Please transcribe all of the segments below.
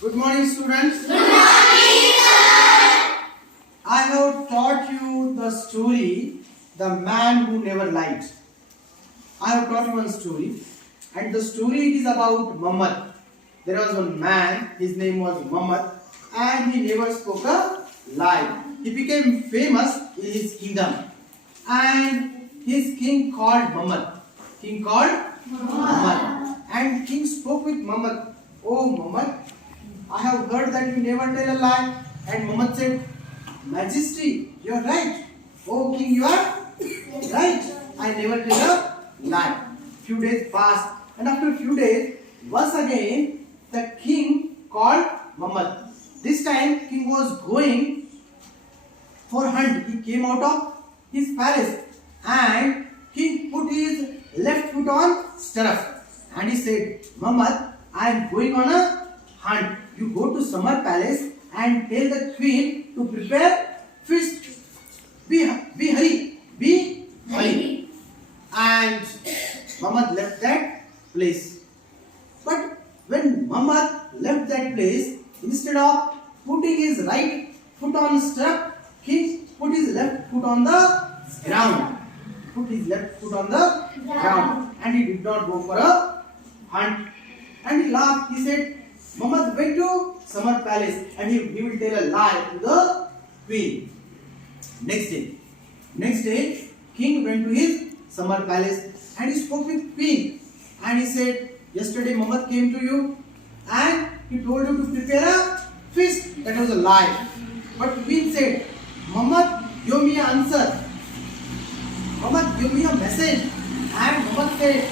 Good morning, students. Good morning, sir. I have taught you the story, The Man Who Never Lied. I have taught you one story, and the story is about Muhammad. There was one man, his name was Muhammad, and he never spoke a lie. He became famous in his kingdom, and his king called Muhammad. King called Muhammad. And king spoke with Muhammad. Oh Muhammad, I have heard that you never tell a lie. And Muhammad said, Majesty, you are right. Oh king, you are right. I never tell a lie. Few days passed, and after a few days, once again the king called Muhammad. This time king was going for hunt. He came out of his palace, and king put his left foot on stirrup, and he said, Muhammad, I am going on a hunt. You go to summer palace and tell the queen to prepare feast. Be hurry. And Muhammad left that place. But when Muhammad left that place, instead of putting his right foot on stirrup, he put his left foot on the ground. Put his left foot on the ground, and he did not go for a hunt. And he laughed. He said, Muhammad went to summer palace, and he will tell a lie to the queen. Next day, king went to his summer palace, and he spoke with queen, and he said, yesterday Muhammad came to you, and he told you to prepare a feast. That was a lie. But queen said, Muhammad, give me an answer. Muhammad, give me a message. And Muhammad said,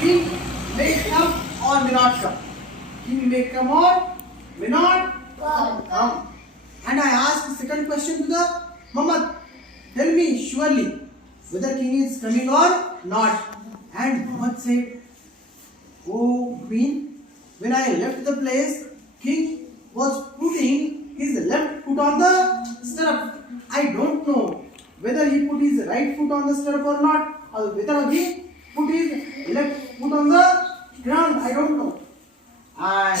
king may come or may not come. King may come or may not come. And I asked the second question to the Muhammad, tell me surely whether king is coming or not. And Muhammad said, oh queen, when I left the place, king was putting his left foot on the stirrup. I don't know whether he put his right foot on the stirrup or not, or whether he put his left foot on the ground. I don't know. And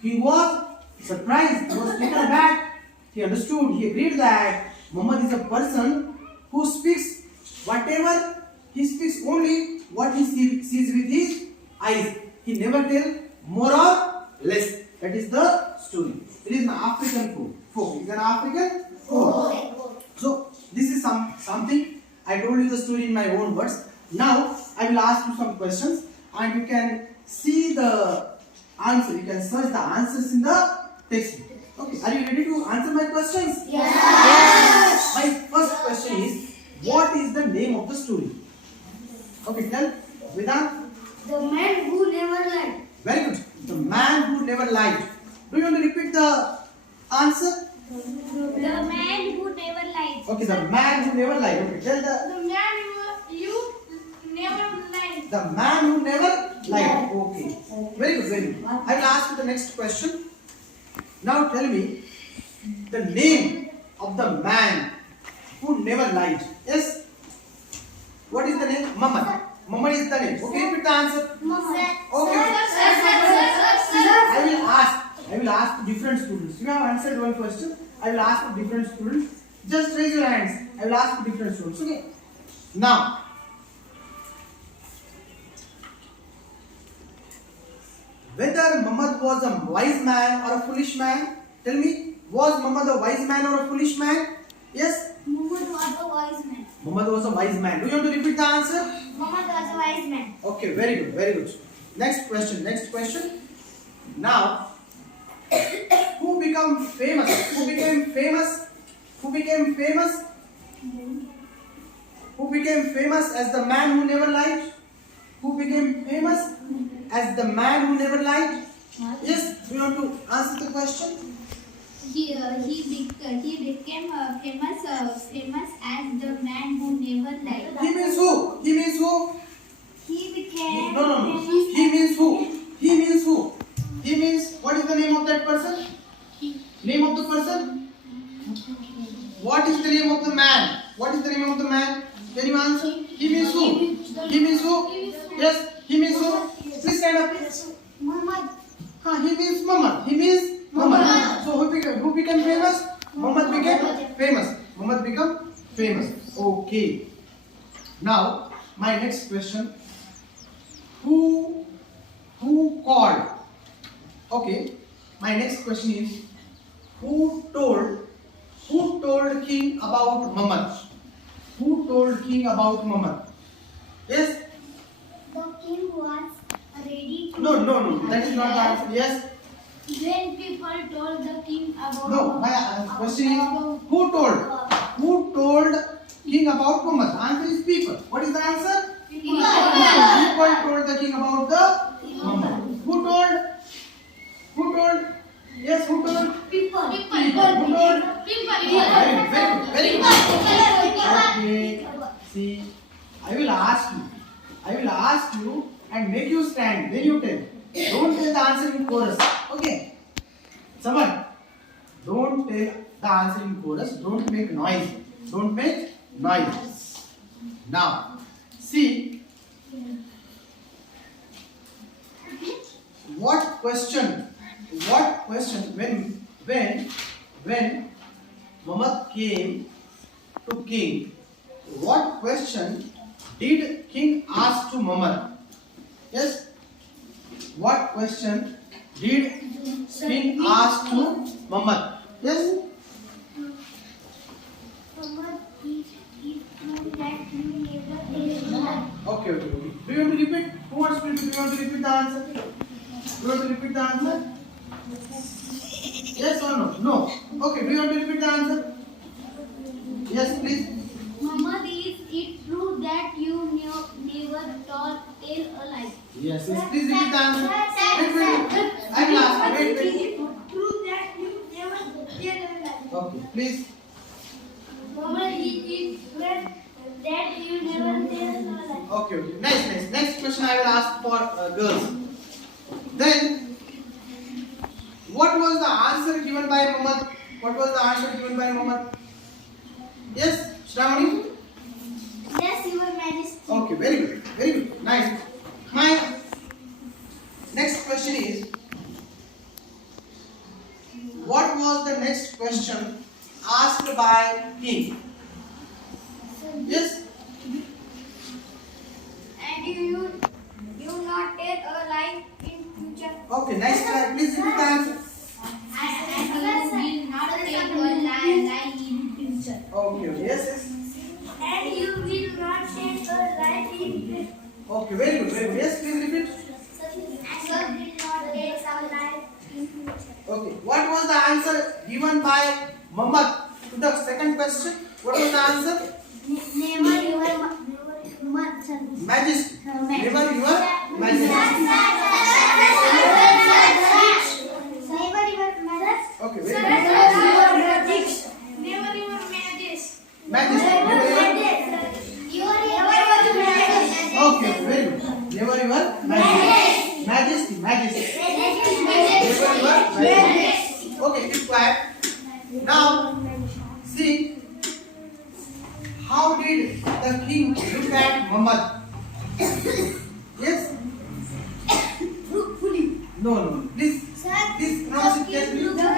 he was surprised. He was taken aback. He understood. He agreed that Muhammad is a person who speaks whatever he speaks, only what he sees with his eyes. He never tells more or less. That is the story. It is an African folk. It is an African folk. So this is something I told you the story in my own words. Now I will ask you some questions, and you can see the answer. You can search the answers in the textbook. Okay, are you ready to answer my questions? Yes. My first question is, what is the name of the story? Okay, tell Vedant. The man who never lied. Very good. The man who never lied. Do you want to repeat the answer? The man who never lied. Okay, the man who never lied. Okay, tell The man you never lied. the man who never lied. Okay. Very good, very good. I will ask you the next question. Now tell me the name of the man who never lied. Yes? What is the name? Muhammad. Muhammad is the name. Okay, repeat the answer. Okay. I will ask different students. You have answered one question. I will ask different students. Just raise your hands. I will ask different students. Okay. Now, whether Muhammad was a wise man or a foolish man? Tell me, was Muhammad a wise man or a foolish man? Yes? Muhammad was a wise man. Muhammad was a wise man. Do you want to repeat the answer? Muhammad was a wise man. Okay, very good, very good. Next question. Now, who became famous? Who became famous as the man who never lied? Who became famous as the man who never lied? Yes, do you want to answer the question? He became famous as the man who never lied. He means who? He became No. famous. He means who? He means, what is the name of that person? Name of the person? What is the name of the man? Can you answer? He means who? Yes, he means who? Please stand up. he means Muhammad. He means Muhammad. So who became famous? Muhammad became famous. Muhammad become famous. Okay. Now my next question. Who called? Okay. My next question is who told king about Muhammad? Who told king about Muhammad? Yes? The king was ready to. No. That is not the answer. Yes? When people told the king about. No. My question is who told king about Muhammad? The answer is people. What is the answer? People. People told the king about the Muhammad. Who told? Yes, who told? People. Who told? Very good. Okay. See, I will ask you and make you stand. Then you tell. Don't tell the answer in chorus. Okay. Someone, don't tell the answer in chorus. Don't make noise. Now, see. What question when Muhammad came to king, what question did king ask to Muhammad? Yes? What question did king ask to Muhammad? Yes? Okay. Do you want to repeat? Who wants to repeat? Do you want to repeat the answer? Do you want to repeat the answer? Yes or no? No. Okay. Do you want to repeat the answer? Yes, please. Muhammad, is it true that you never tell a lie? Yes. Please repeat the answer. Wait. I will ask. Wait. True that you never tell a lie. Okay. Please. Muhammad, is it true that you never tell a lie? Okay. Nice. Next question I will ask for girls. Then, what was the answer given by Muhammad? Yes, Shravani? Yes, Your Majesty. Okay, very good. Nice. My next question is, what was the next question asked by king? Yes? And you not tell a lie in future. Okay, nice try. Please repeat the answer. And you will not tell a lie in future. Okay, yes. And you will not tell a lie in future. Okay, very good. Yes, please repeat. And you will not tell a lie in future. Okay, what was the answer given by Muhammad to the second question? What was the answer? Never your Majesty. Never your majesty. Okay, very good. Never your majesty. Majesty. Okay, very good. Never your majesty. Majesty. Never your majesty. Okay, keep quiet. Now, see, how did the king look at Muhammad? Yes? No. Please pronounce it carefully. Huh?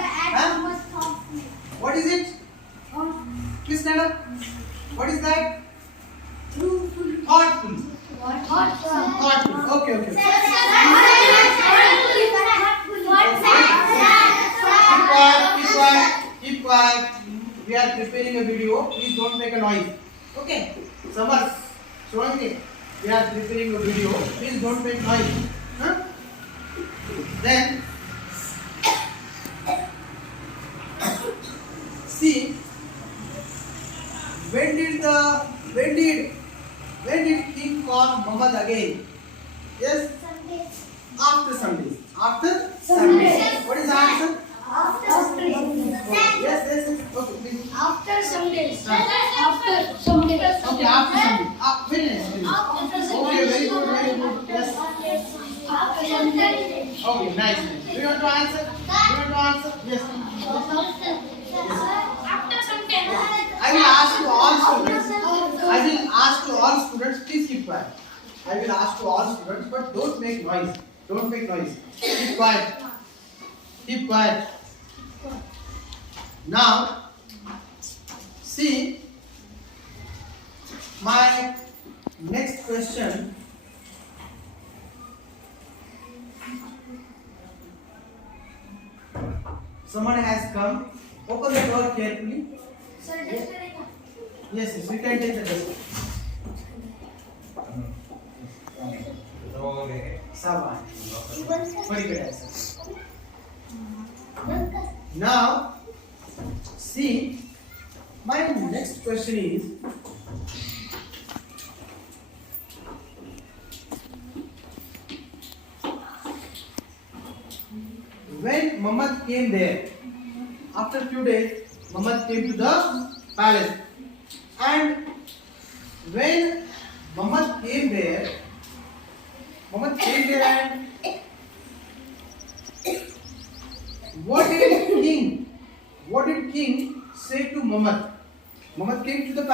What is it? Please stand up. What is that? Thoughtful. Thoughtful. Okay. Keep quiet. We are preparing a video. Please don't make a noise. Okay. Samar, Shwanti, we are preparing a video. Please don't make noise. Huh? Then, see, when did king call Muhammad again? Yes? After Sundays. What is the answer? Yes. Okay, please. After Sundays. Okay, after Sunday. Very nice. Okay, very good. Yes. Okay, nice. Do you want to answer? Yes. After Sundays. I will ask to all students. Please keep quiet. I will ask to all students, but don't make noise. Keep quiet. Keep quiet. Now, see my next question. Someone has come. Open the door carefully. Yes, yes, we can take the dust. शाबाश very good answer. Now see my next question is when Muhammad came there after a few days Muhammad came to the palace and when Muhammad came there and what did king say to Muhammad? Muhammad came to the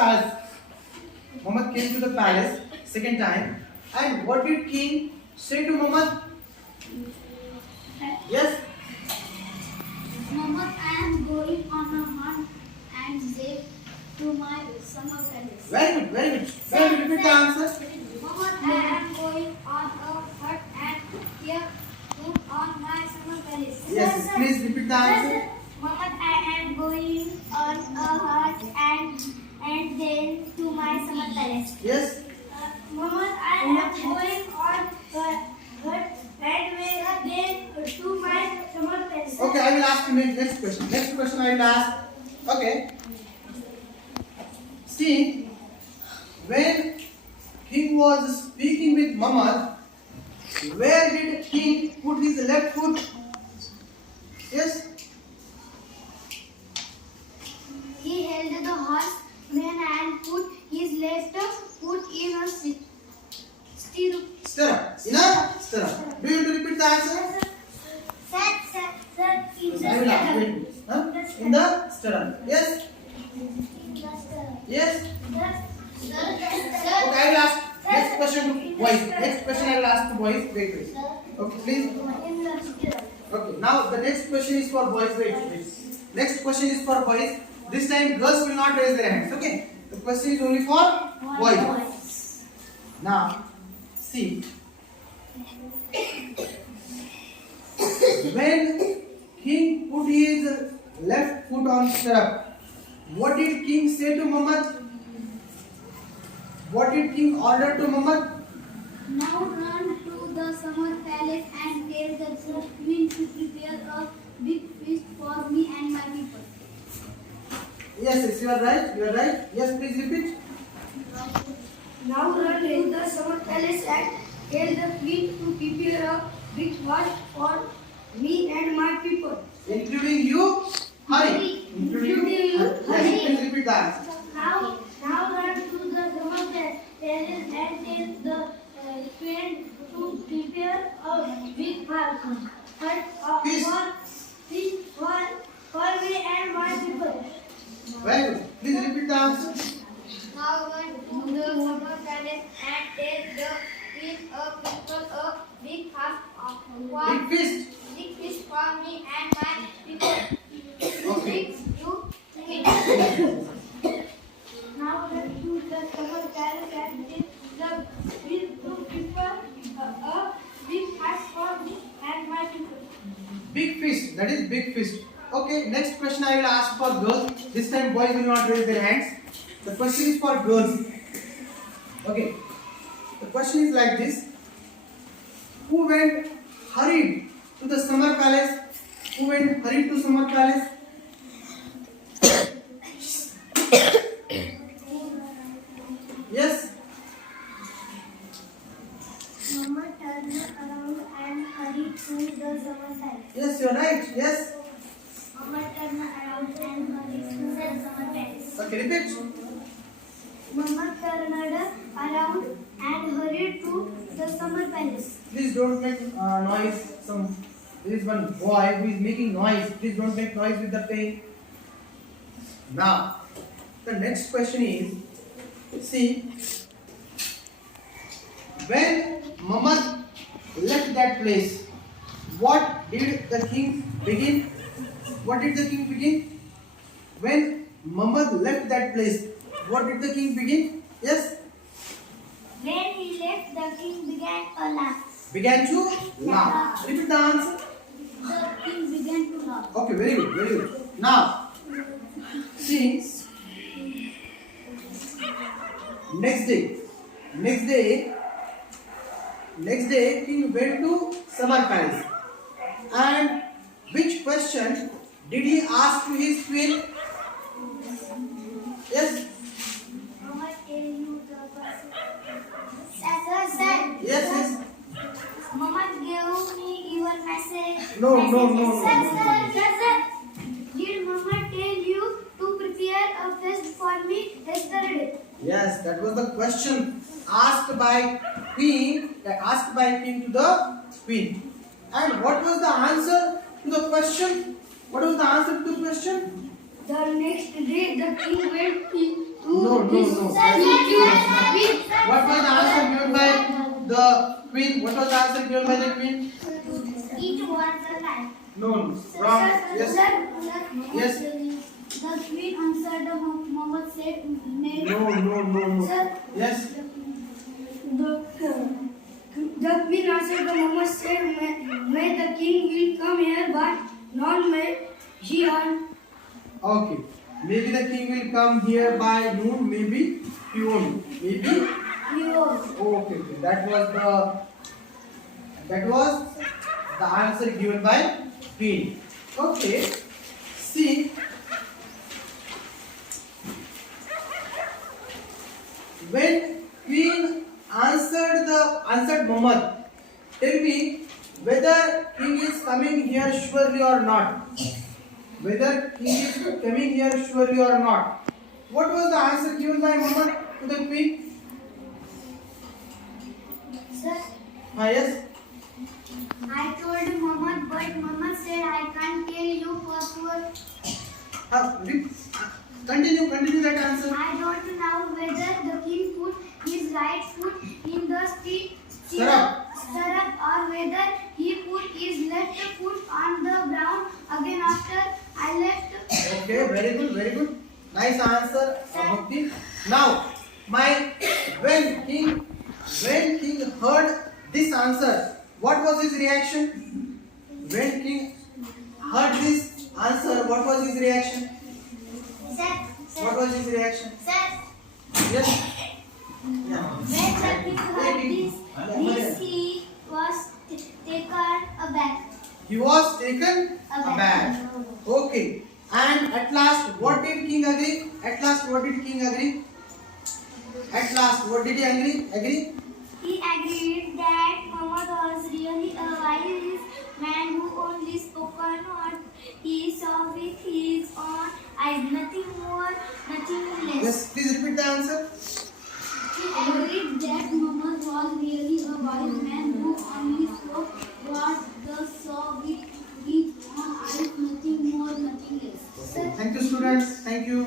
palace second time and what did king say to Muhammad? Yes, Muhammad, I am going on a hunt and back to my summer palace. very good. Can you repeat the answer? Muhammad, I am going on a hunt and here to on my summer palace. Yes, please repeat the answer. Muhammad, I am going on a hunt and then to my summer palace. Yes, Muhammad, I am going on a hunt and then to my summer palace. okay, I will ask you next question. Next question I will ask. Okay, see when king was speaking with Muhammad, where did king put his left foot? Yes, He held the horse and put his left foot in a stirrup. stirrup. Do you want to repeat the answer? I will ask. Wait. Huh? In the stirrup. Yes. Yes. Okay, I will ask. Next question to boys. Next question I will ask to boys. Wait. Okay, please. Okay. Now the next question is for boys. Wait. Next question is for boys. This time girls will not raise their hands. Okay. The question is only for boys. Now, see. When king put his left foot on stirrup, what did king say to Muhammad? What did king order to Muhammad? Now run to the summer palace and tell the queen to prepare a big feast for me and my people. Yes, you are right. Yes, please repeat. Now run to the summer palace and tell the queen to prepare a big feast for me and my people. Including you, hurry. Including you, Yes, hurry. please repeat the answer. Now run to the summer palace and tell the queen to prepare a big feast for me and my people. Very good. Please repeat the answer. Now run to the summer palace and tell the queen a big feast Big feast. big feast for me and my people. Okay. Now run to the summer palace and tell the queen to prepare a big feast for me and my people. Big feast. That is big feast. Okay. Next question I will ask for girls. This time boys will not raise their hands. The question is for girls. Okay. The question is like this. Who went hurried to the summer palace? Who went hurried to summer palace? Yes. Mama turned around and hurried to the summer palace. Yes, you are right. Yes. Mama turned around and hurried to the summer palace. Okay, repeat. Mama turned around and hurried to the summer palace. Please don't make noise. There is one boy who is making noise. Please don't make noise with the pen. Now, the next question is, see, when Muhammad left that place, what did the king begin? What did the king begin? When Muhammad left that place, what did the king begin? Yes? When he left, the king began to laugh. Began to laugh. Repeat the answer. The king began to laugh. Okay, very good, very good. Now, see, next day, king went to summer palace. And which question did he ask to his queen? Yes? Muhammad tell you the person. Sir. Yes. Muhammad gave me your message. No. Sir. Did Muhammad tell you to prepare a feast for me yesterday? Yes, that was the question asked by king to the queen. And what was the answer to the question? What was the answer to the question? The next day, the king went to No. What was the answer given by the queen? What was the answer given by the queen? It was a lie. No. Wrong. Yes. Yes. The queen answered. Muhammad said, No. Sir. Yes. The queen answered. Muhammad said, may the king will come here, but not may he earn. Okay. Maybe the king will come here by noon. Maybe he won't. Maybe. Okay. That was the answer given by queen. Okay. See. When queen answered Muhammad, tell me whether king is coming here surely or not. Whether king is coming here surely or not. What was the answer given by Muhammad to the queen? Sir, Yes. I told Muhammad, but Muhammad said I can't tell you for sure. Continue that answer. I don't know whether the king put his right foot in the Stirrup. stirrup or whether he put his left foot on the ground again after I left. Okay, very good. Nice answer, Bhakti. Now, when king heard this answer, what was his reaction? When king heard this answer, what was his reaction? What was his reaction? Yes. Yeah. When the king heard this, he was taken aback. He was taken aback. Okay. And at last, what did king agree? At last, what did he agree? He agreed that Muhammad was really a wise man who only spoke what he saw with his own eyes, nothing more, nothing less. Yes, please repeat the answer. He agreed that Muhammad was really a wise man who only spoke what he saw with his own eyes, nothing more, nothing less. Thank you, students. Thank you.